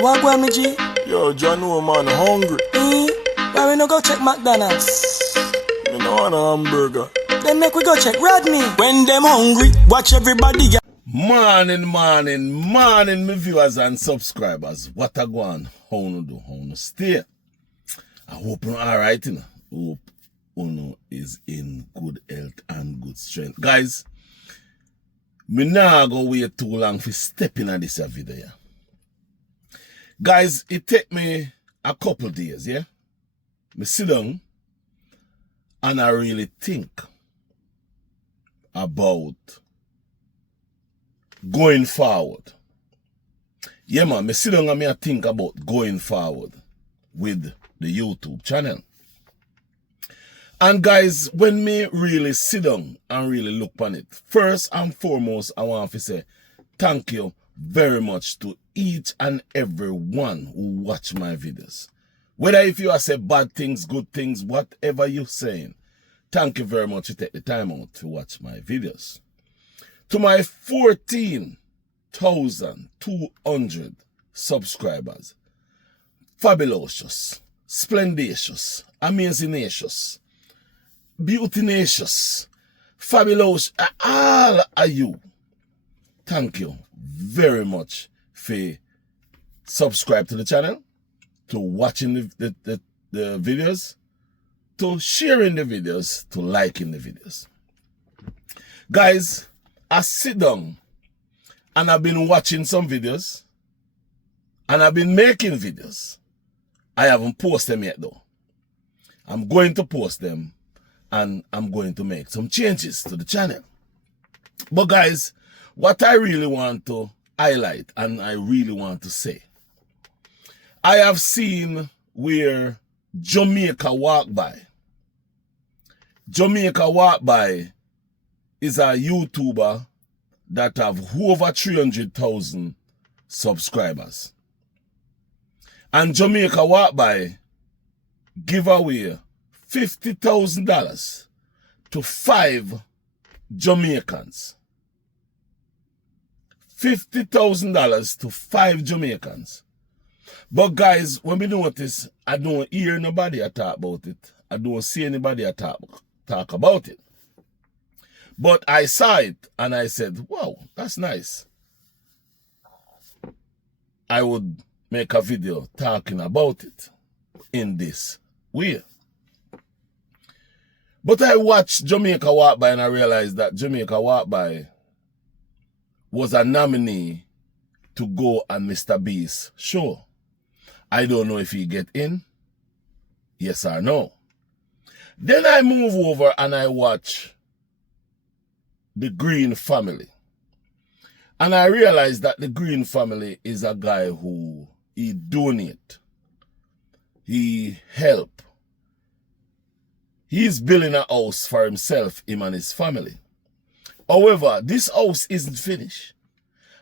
What go me G? Yo, John, no man, hungry. Why we no go check McDonald's? Me no want a hamburger. Then make we go check Rodney. When them hungry, watch everybody. Morning, my viewers and subscribers. What a go on? How you do? How you stay? I hope you're alright, you know. Hope you is in good health and good strength. Guys, me nah go wait too long for stepping on this video. Yeah? Guys, it take me a couple days, yeah? Me sit down and I really think about going forward. Yeah, man, me sit down and I think about going forward with the YouTube channel. And guys, when me really sit down and really look on it, first and foremost, I want to say thank you very much to each and every one who watch my videos. Whether if you are say bad things, good things, whatever you're saying, thank you very much to take the time out to watch my videos. To my 14,200 subscribers, fabulous, splendicious, amazingicious, beautinacious, fabulous, all of you. Thank you very much for subscribe to the channel, to watching the videos, to sharing the videos, to liking the videos. Guys, I sit down and I've been watching some videos and I've been making videos. I haven't posted them yet though. I'm going to post them and I'm going to make some changes to the channel. But guys, what I really want to highlight and I really want to say, I have seen where Jamaica walk by. Jamaica walk by is a YouTuber that have over 300,000 subscribers. And Jamaica walk by give away $50,000 to 5 Jamaicans. $50,000 to 5 Jamaicans. But guys, when we notice, I don't hear nobody talk about it. I don't see anybody talk about it. But I saw it and I said, wow, that's nice. I would make a video talking about it in this way. But I watched Jamaica walk by and I realized that Jamaica walk by was a nominee to go on Mr. Beast's show. I don't know if he get in, yes or no. Then I move over and I watch the Green family. And I realize that the Green family is a guy who he donate. He help. He's building a house for himself, him and his family. However, this house isn't finished.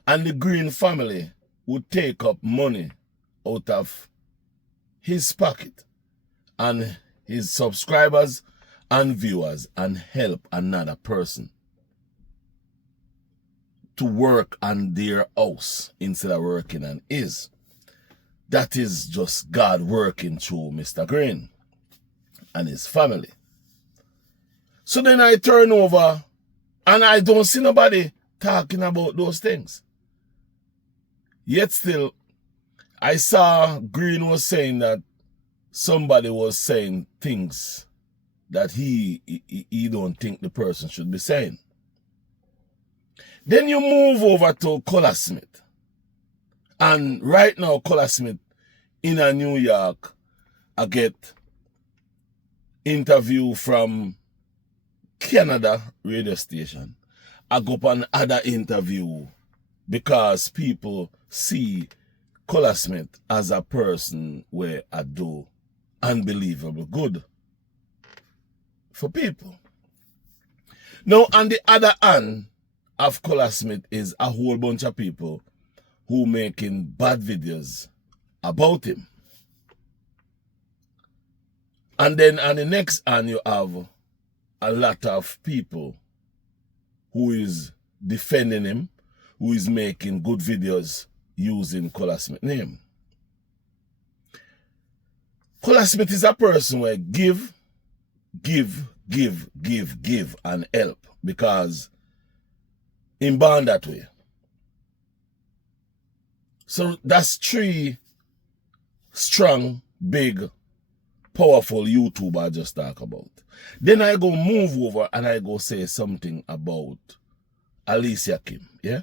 And the Green family would take up money out of his pocket and his subscribers and viewers and help another person to work on their house instead of working on his. That is just God working through Mr. Green and his family. So then I turn over and I don't see nobody talking about those things. Yet still, I saw Green was saying that somebody was saying things that he don't think the person should be saying. Then you move over to Color Smith. And right now, Color Smith in New York, I get interview from Canada radio station. I go up another interview because people see Color Smith as a person where I do unbelievable good for people. Now, on the other hand of Color Smith is a whole bunch of people who making bad videos about him. And then on the next hand, you have a lot of people who is defending him, who is making good videos using Color Smith's name. Color Smith is a person where give, and help, because in born that way. So that's 3 strong, big, powerful YouTuber I just talk about. Then I go move over and I go say something about Alicia Kim, yeah?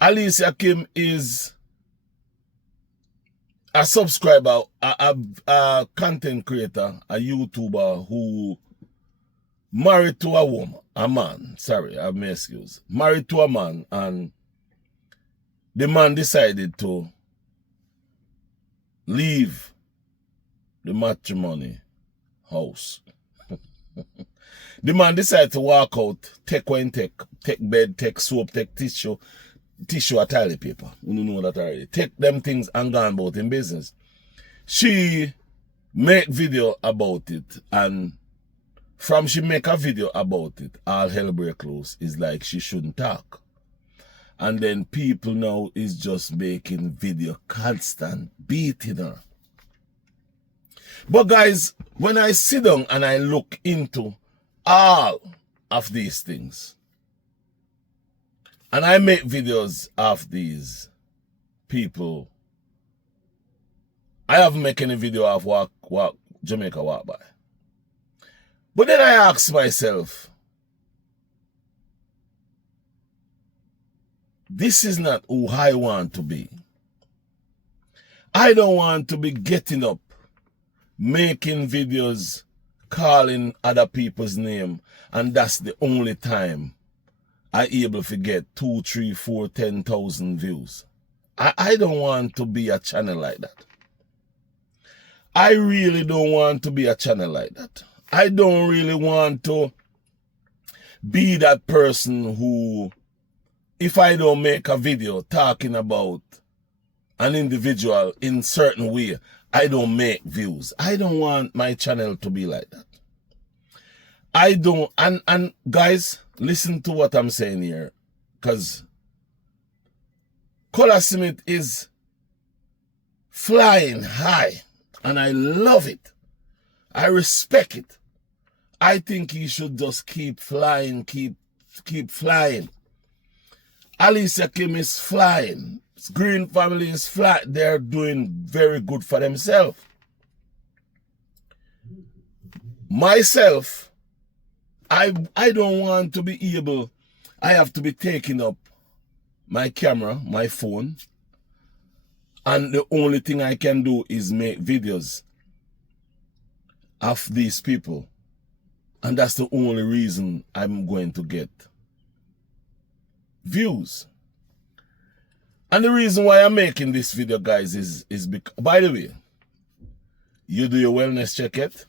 Alicia Kim is a subscriber, a content creator, a YouTuber who married to a woman, a man, sorry, I may excuse, married to a man, and the man decided to leave the matrimony house. The man decided to walk out, take one, take bed, take soap, take tissue or toilet paper. You don't know that already. Take them things and go about in business. She make video about it, and from she make a video about it, all hell break loose. Is like she shouldn't talk. And then people now is just making video constant, beating her. But guys, when I sit down and I look into all of these things, and I make videos of these people, I haven't made any video of what Jamaica walk by. But then I ask myself, this is not who I want to be. I don't want to be getting up, making videos, calling other people's name, and that's the only time I able to get 2, 3, 4, 10,000 views. I don't want to be a channel like that. I really don't want to be a channel like that. I don't really want to be that person who, if I don't make a video talking about an individual in certain way, I don't make views. I don't want my channel to be like that. I don't, and guys, listen to what I'm saying here, because Color Smith is flying high, and I love it. I respect it. I think he should just keep flying, keep flying. Alicia Kim is flying. Green family is flat. They're doing very good for themselves. Myself, I don't want to be able, I have to be taking up my camera, my phone, and the only thing I can do is make videos of these people. And that's the only reason I'm going to get views. And the reason why I'm making this video, guys, is because, by the way, you do your wellness check yet?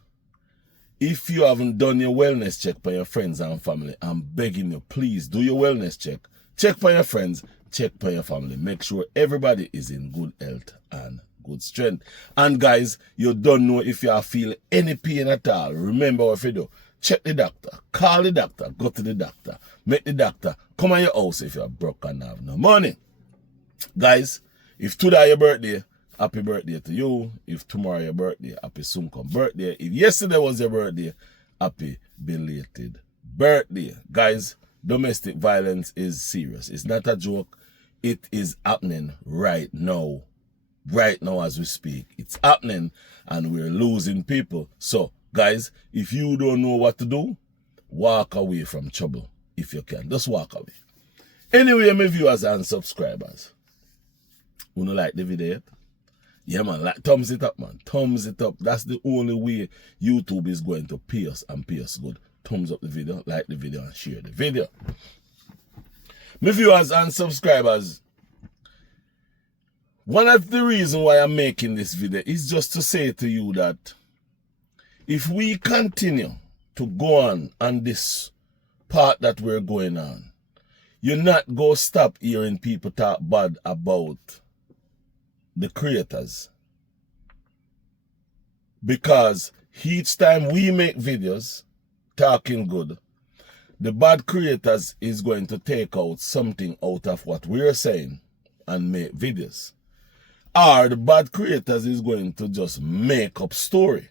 If you haven't done your wellness check for your friends and family, I'm begging you, please do your wellness check. Check for your friends, check for your family. Make sure everybody is in good health and good strength. And guys, you don't know if you feel any pain at all. Remember what you do. Check the doctor. Call the doctor. Go to the doctor. Make the doctor come at your house if you're broke and have no money. Guys, if today your birthday, happy birthday to you. If tomorrow your birthday, happy soon come birthday. If yesterday was your birthday, happy belated birthday. Guys, domestic violence is serious. It's not a joke. It is happening right now. Right now as we speak. It's happening and we're losing people. So, guys, if you don't know what to do, walk away from trouble if you can. Just walk away. Anyway, my viewers and subscribers, who don't like the video yet? Yeah, man, like, thumbs it up, man. Thumbs it up. That's the only way YouTube is going to pay us and pay us good. Thumbs up the video, like the video, and share the video. My viewers and subscribers, one of the reasons why I'm making this video is just to say to you that if we continue to go on this part that we're going on, you're not going to stop hearing people talk bad about the creators. Because each time we make videos talking good, the bad creators is going to take out something out of what we're saying and make videos. Or the bad creators is going to just make up story.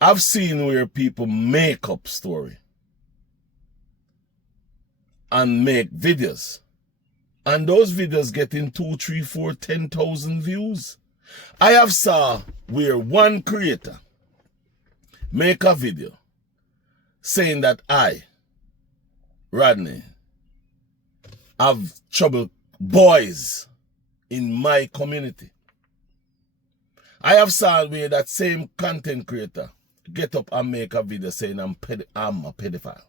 I've seen where people make up story and make videos. And those videos getting 2, 3, 4, 10,000 views. I have saw where one creator make a video saying that I, Rodney, have troubled boys in my community. I have saw where that same content creator get up and make a video saying I'm a pedophile.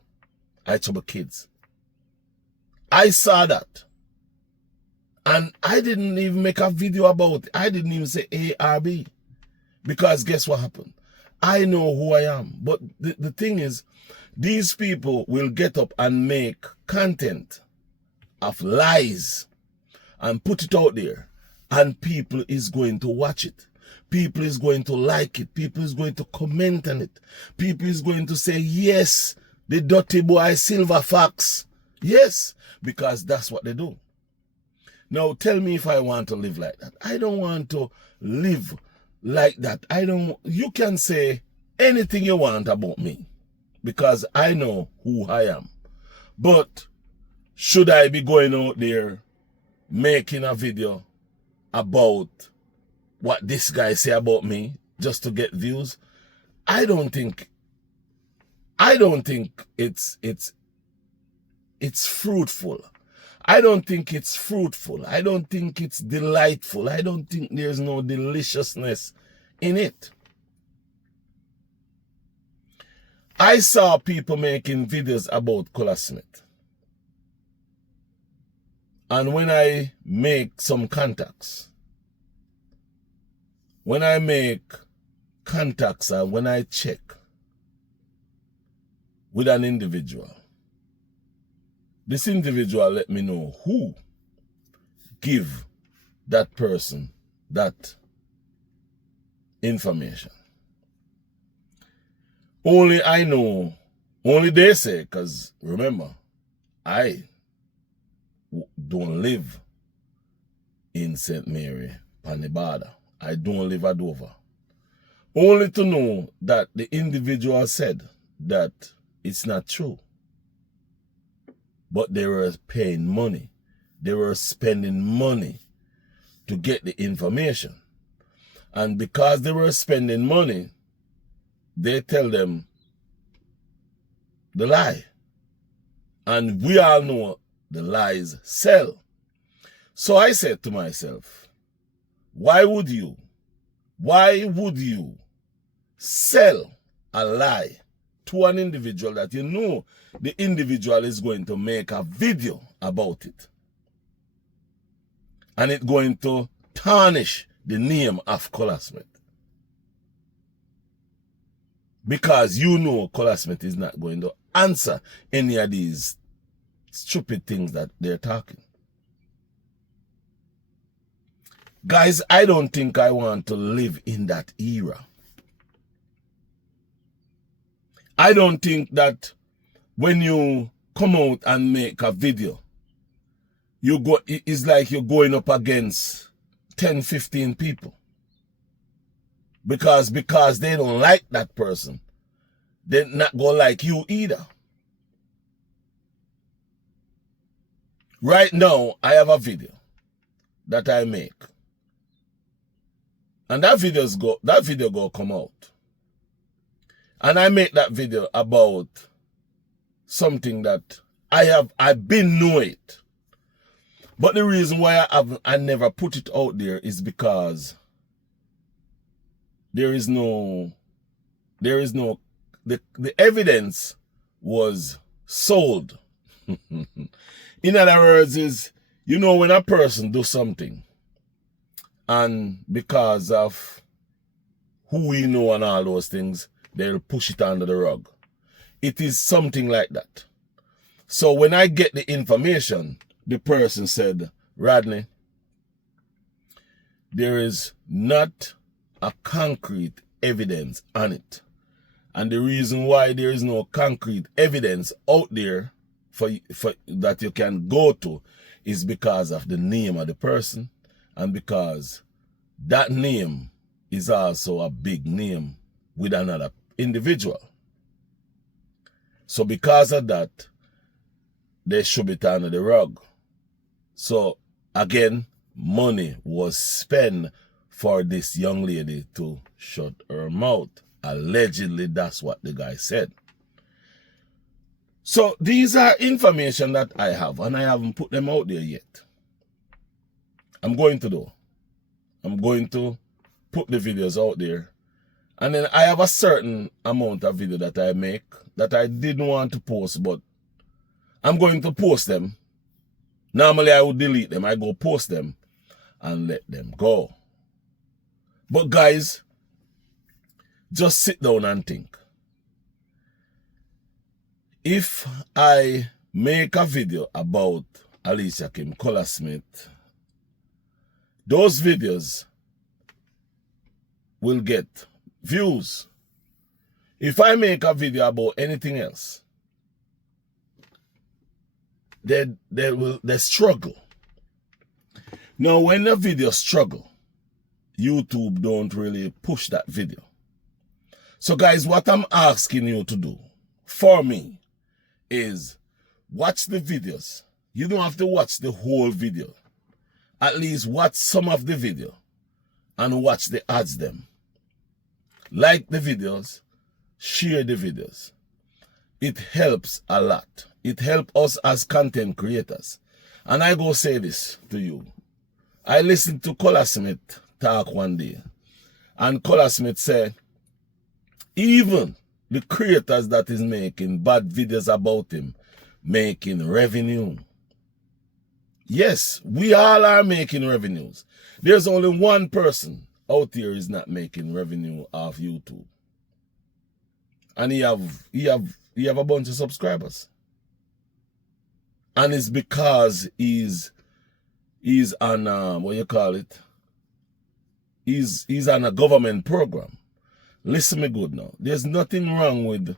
I trouble kids. I saw that. And I didn't even make a video about it. I didn't even say A or B. Because guess what happened? I know who I am. But the thing is, these people will get up and make content of lies and put it out there. And people is going to watch it. People is going to like it. People is going to comment on it. People is going to say, yes, the dirty boy silver fox. Yes, because that's what they do. Now tell me if I want to live like that. I don't want to live like that. You can say anything you want about me because I know who I am. But should I be going out there making a video about what this guy say about me just to get views? I don't think it's fruitful. I don't think it's fruitful. I don't think it's delightful. I don't think there's no deliciousness in it. I saw people making videos about Color Smith. And when I make some contacts, when I check with an individual, this individual let me know who give that person that information. Only I know, only they say, because remember, I don't live in St. Mary, Panibada. I don't live at Dover. Only to know that the individual said that it's not true. But they were paying money. They were spending money to get the information. And because they were spending money, they tell them the lie. And we all know the lies sell. So I said to myself, why would you sell a lie to an individual that you know the individual is going to make a video about it? And it's going to tarnish the name of Color Smith. Because you know Color Smith is not going to answer any of these stupid things that they're talking. Guys, I don't think I want to live in that era. I don't think that when you come out and make a video, it's like you're going up against 10, 15 people. Because they don't like that person, they're not going to like you either. Right now, I have a video that I make. And that video go come out. And I make that video about something that I've been know it. But the reason why I never put it out there is because the evidence was sold. In other words, is, you know, when a person do something and because of who we know and all those things, they'll push it under the rug. It is something like that. So when I get the information, the person said, Rodney, there is not a concrete evidence on it. And the reason why there is no concrete evidence out there for that you can go to is because of the name of the person and because that name is also a big name with another individual. So because of that, they should it under the rug. So again, money was spent for this young lady to shut her mouth. Allegedly, that's what the guy said. So these are information that I have, and I haven't put them out there yet. I'm going to put the videos out there. And then I have a certain amount of video that I make that I didn't want to post, but I'm going to post them. Normally I would delete them. I go post them and let them go. But guys, just sit down and think. If I make a video about Alicia Kim Color Smith, those videos will get views. If I make a video about anything else, they struggle. Now, when the video struggle, YouTube don't really push that video. So guys, what I'm asking you to do for me is watch the videos. You don't have to watch the whole video. At least watch some of the video and watch the ads them. Like the videos, share the videos. It helps a lot. It helps us as content creators. And I go say this to you. I listened to Color Smith talk one day. And Color Smith said, even the creators that is making bad videos about him, making revenue. Yes, we all are making revenues. There's only one person out here is not making revenue off YouTube. And he have a bunch of subscribers. And it's because he's on what you call it? He's on a government program. Listen me good now. There's nothing wrong with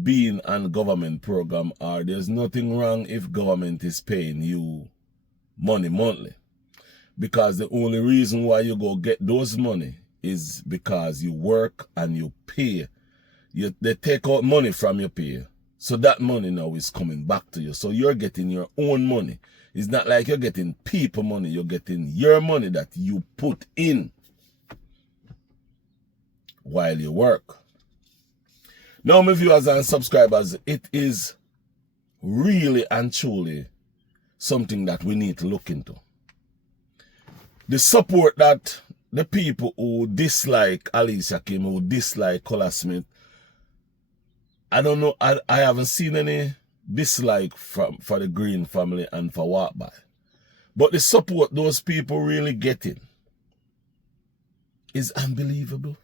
being on a government program, or there's nothing wrong if government is paying you money monthly. Because the only reason why you go get those money is because you work and you pay. They take out money from your pay. So that money now is coming back to you. So you're getting your own money. It's not like you're getting people money. You're getting your money that you put in while you work. Now, my viewers and subscribers, it is really and truly something that we need to look into. The support that the people who dislike Alicia Kim, who dislike Color Smith, I don't know, I haven't seen any dislike for the Green family and for Walk By. But the support those people really getting is unbelievable.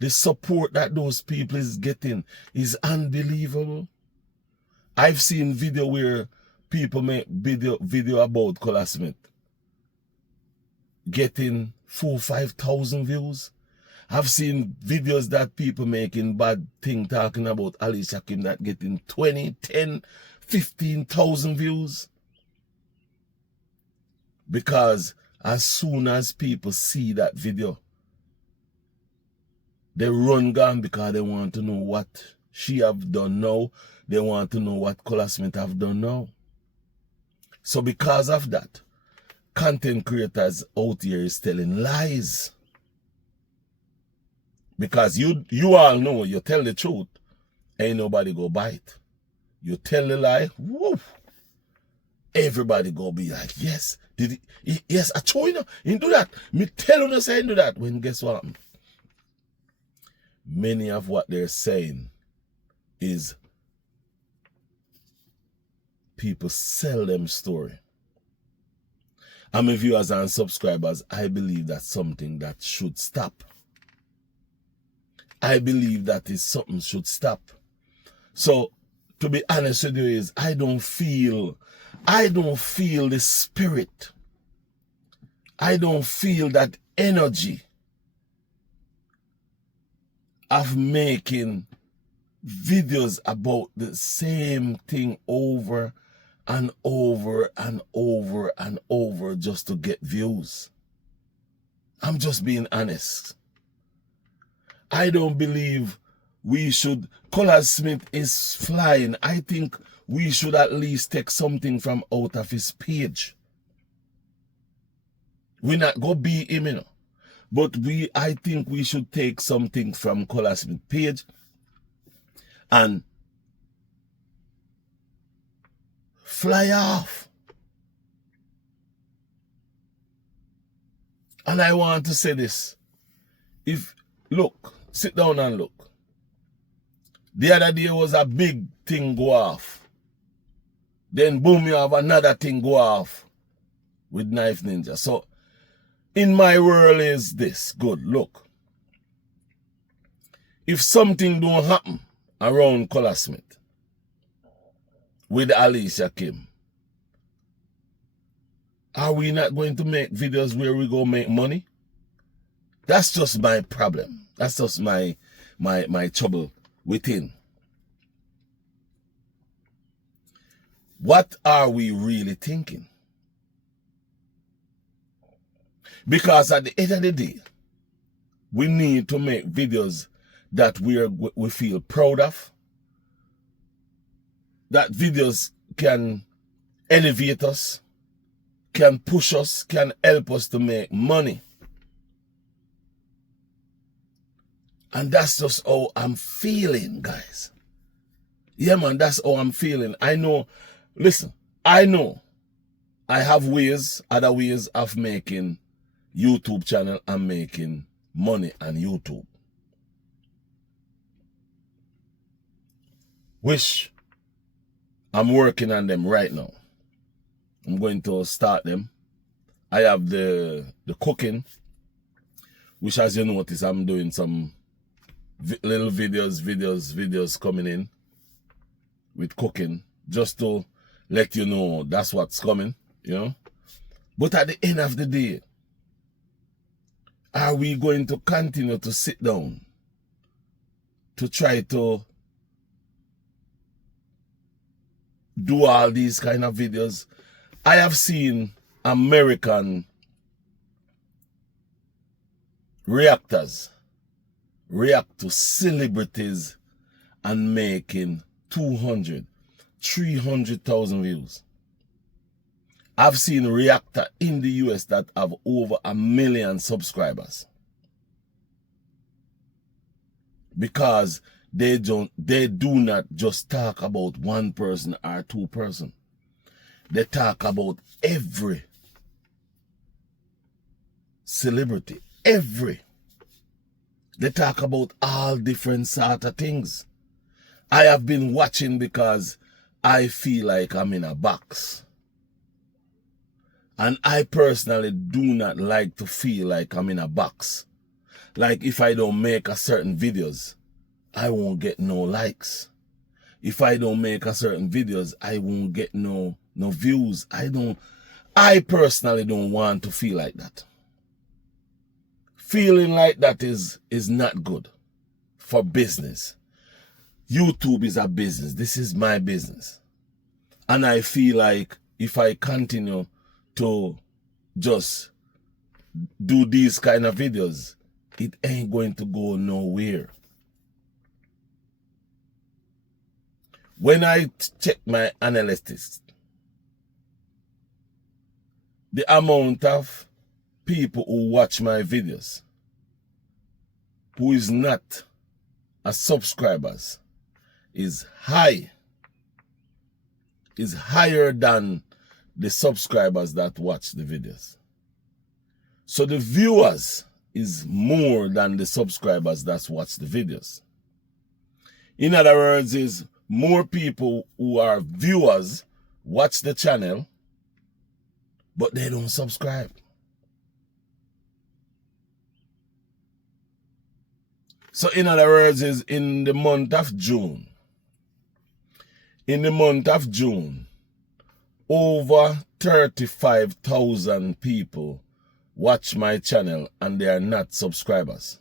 The support that those people is getting is unbelievable. I've seen video where people make video about Color Smith getting 4,000-5,000 views. I've seen videos that people making bad thing talking about Alicia Kim that getting 20, 10, 15,000 views. Because as soon as people see that video, they run gone because they want to know what she have done now. They want to know what Color Smith have done now. So because of that, content creators out here is telling lies. Because you all know, you tell the truth, ain't nobody go bite. You tell the lie, woo, everybody go be like, yes, did he, yes, I told you, he do that. Me tell you say he do that. When guess what? Many of what they're saying is people sell them story. And my viewers and subscribers, I believe that's something that should stop. I believe that is something should stop. So, to be honest with you is, I don't feel the spirit. I don't feel that energy of making videos about the same thing over and over and over and over just to get views. I'm just being honest. I don't believe we should. Color Smith is flying. I think we should at least take something from out of his page. We not go be him, you know. But I think we should take something from Color Smith page and fly off. And I want to say this. Look, sit down and look. The other day was a big thing go off. Then boom, you have another thing go off with Knife Ninja. So, in my world is this. Good, look. If something don't happen around Color Smith with Alicia Kim, are we not going to make videos where we go make money? That's just my problem. That's just my trouble within. What are we really thinking? Because at the end of the day, we need to make videos that we feel proud of. That videos can elevate us, can push us, can help us to make money. And that's just how I'm feeling, guys. Yeah, man, that's how I'm feeling. I know, listen, I know I have other ways of making YouTube channel and making money on YouTube. Which I'm working on them right now. I'm going to start them. I have the cooking, which as you notice, I'm doing some little videos coming in with cooking, just to let you know that's what's coming, you know. But at the end of the day, are we going to continue to sit down to try to do all these kind of videos? I have seen American reactors react to celebrities and making 200, 300,000 views. I've seen reactor in the US that have over 1 million subscribers. Because they do not just talk about one person or two person. They talk about every celebrity, They talk about all different sort of things. I have been watching because I feel like I'm in a box. And I personally do not like to feel like I'm in a box. Like if I don't make a certain videos, I won't get no likes. If I don't make a certain videos, I won't get no views. I personally don't want to feel like that. Feeling like that is not good for business. YouTube is a business. This is my business. And I feel like if I continue to just do these kind of videos, it ain't going to go nowhere. When I check my analytics, the amount of people who watch my videos who is not a subscribers is high. Is higher than the subscribers that watch the videos. So the viewers is more than the subscribers that watch the videos. In other words, is more people who are viewers watch the channel, but they don't subscribe. So in other words, is in the month of June, over 35,000 people watch my channel and they are not subscribers.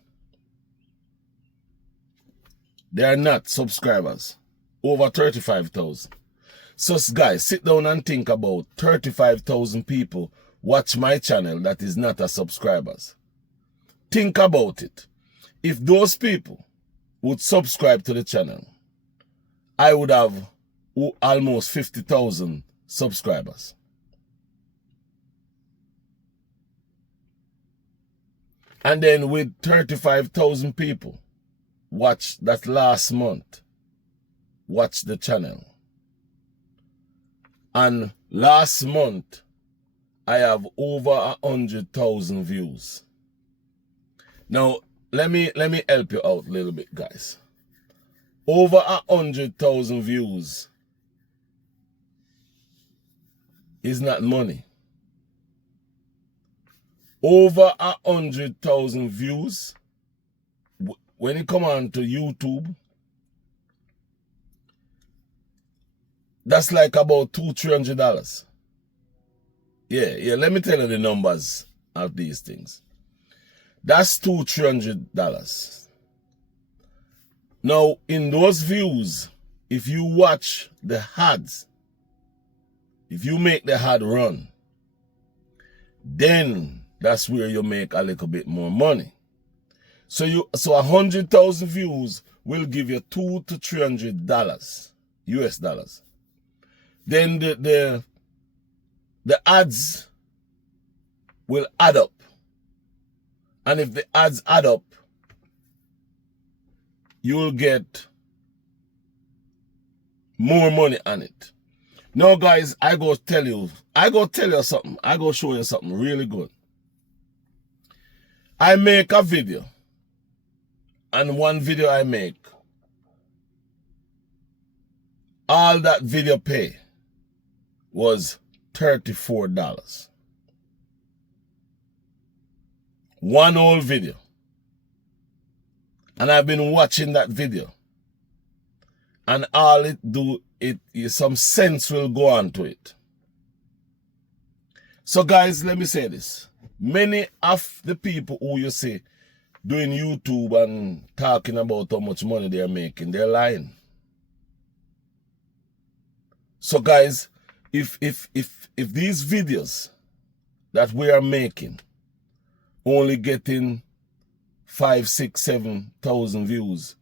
They are not subscribers. Over 35,000. So guys, sit down and think about 35,000 people watch my channel that is not a subscribers. Think about it. If those people would subscribe to the channel, I would have almost 50,000 subscribers. And then with 35,000 people watch that last month, watch the channel. And last month, I have over 100,000 views. Now, let me help you out a little bit, guys. Over 100,000 views is not money. Over 100,000 views, when you come on to YouTube, that's like about $200-300. Yeah, let me tell you the numbers of these things. That's $200-300. Now, in those views, if you watch the ads, if you make the ad run, then that's where you make a little bit more money. So 100,000 views will give you $200 to $300 US dollars. Then the ads will add up. And if the ads add up, you will get more money on it. Now, guys, I go tell you something. I go show you something really good. I make a video. And one video I make, all that video pay was $34. One whole video. And I've been watching that video. And all it do, some sense will go on to it. So guys, let me say this. Many of the people who you see doing YouTube and talking about how much money they're making, they're lying. So guys, if these videos that we are making only getting 5, 6, 7,000 views,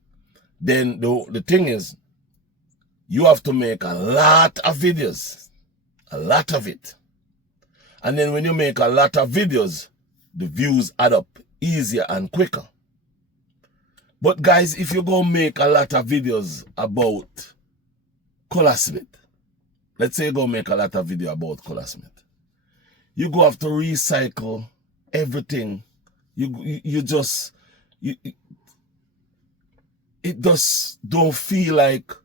then the thing is, you have to make a lot of videos, a lot of it. And then when you make a lot of videos, the views add up easier and quicker. But guys, if you go make a lot of videos about Colasmith, let's say you go make a lot of video about Colasmith, you go have to recycle everything. It just don't feel like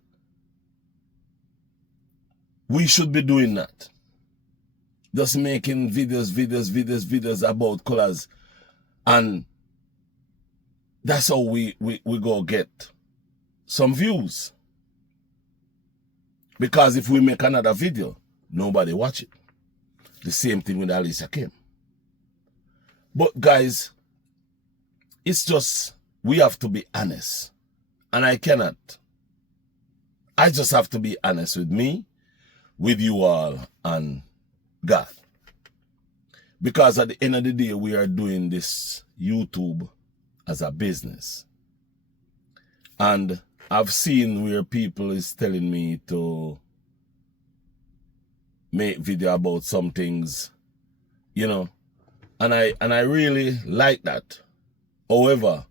we should be doing that. Just making videos about colors. And that's how we go get some views. Because if we make another video, nobody watch it. The same thing with Alicia Kim. But guys, it's just, we have to be honest. And I just have to be honest with me, with you all, and God. Because at the end of the day, we are doing this YouTube as a business. And I've seen where people is telling me to make video about some things, you know, and I really like that. However,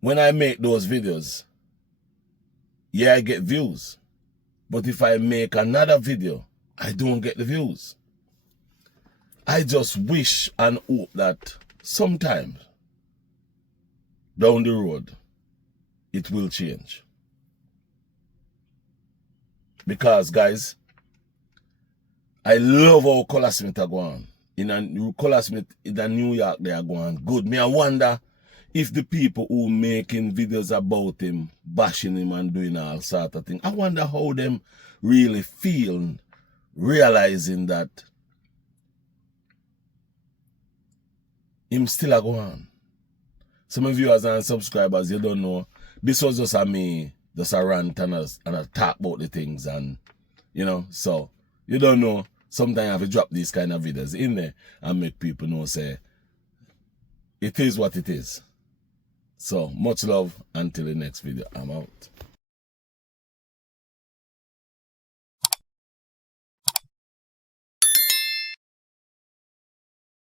when I make those videos, yeah, I get views. But if I make another video, I don't get the views. I just wish and hope that sometimes down the road, it will change. Because, guys, I love how Colasmith are going. Colasmith in New York, they are going good. Me, I wonder if the people who making videos about him, bashing him and doing all sort of things, I wonder how them really feel, realizing that him still a go on. Some viewers and subscribers, you don't know. This was just a me just a rant and a talk about the things, and you know, so you don't know. Sometimes I have to drop these kind of videos in there and make people know, say, it is what it is. So much love until the next video. I'm out.